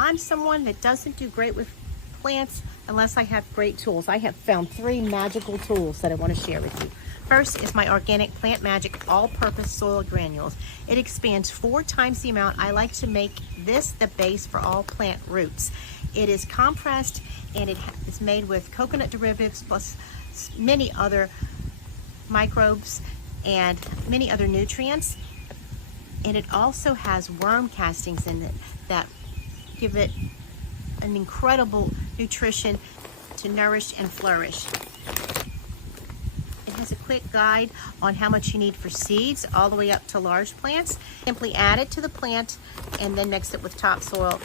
I'm someone that doesn't do great with plants unless I have great tools. I have found 3 magical tools that I want to share with you. First is my Organic Plant Magic All-Purpose Soil Granules. It expands 4 times the amount. I like to make this the base for all plant roots. It is compressed and it is made with coconut derivatives plus many other microbes and many other nutrients. And it also has worm castings in it that give it an incredible nutrition to nourish and flourish. It has a quick guide on how much you need for seeds all the way up to large plants. Simply add it to the plant and then mix it with topsoil,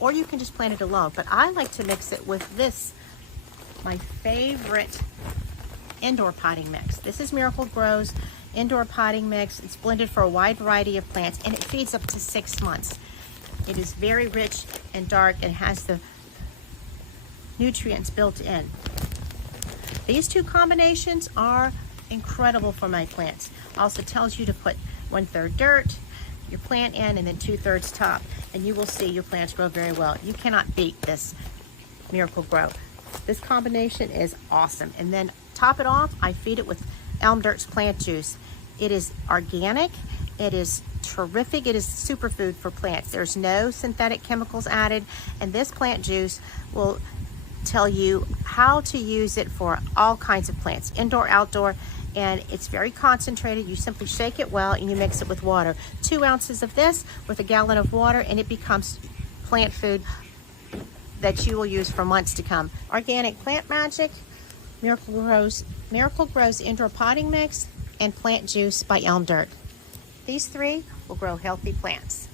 or you can just plant it alone. But I like to mix it with this, my favorite indoor potting mix. This is Miracle Gro's indoor potting mix. It's blended for a wide variety of plants and it feeds up to 6 months. It is very rich and dark and has the nutrients built in. These 2 combinations are incredible for my plants. Also tells you to put 1/3 dirt, your plant in, and then 2/3 top, and you will see your plants grow very well. You cannot beat this Miracle Gro. This combination is awesome. And then top it off, I feed it with Elm Dirt's plant juice. It is organic, it is terrific, it is superfood for plants. There's no synthetic chemicals added, and this plant juice will tell you how to use it for all kinds of plants, indoor, outdoor, and it's very concentrated. You simply shake it well and you mix it with water. 2 ounces of this with a gallon of water and it becomes plant food that you will use for months to come. Organic Plant Magic, Miracle Gro's Indoor Potting Mix, and Plant Juice by Elm Dirt. These 3 will grow healthy plants.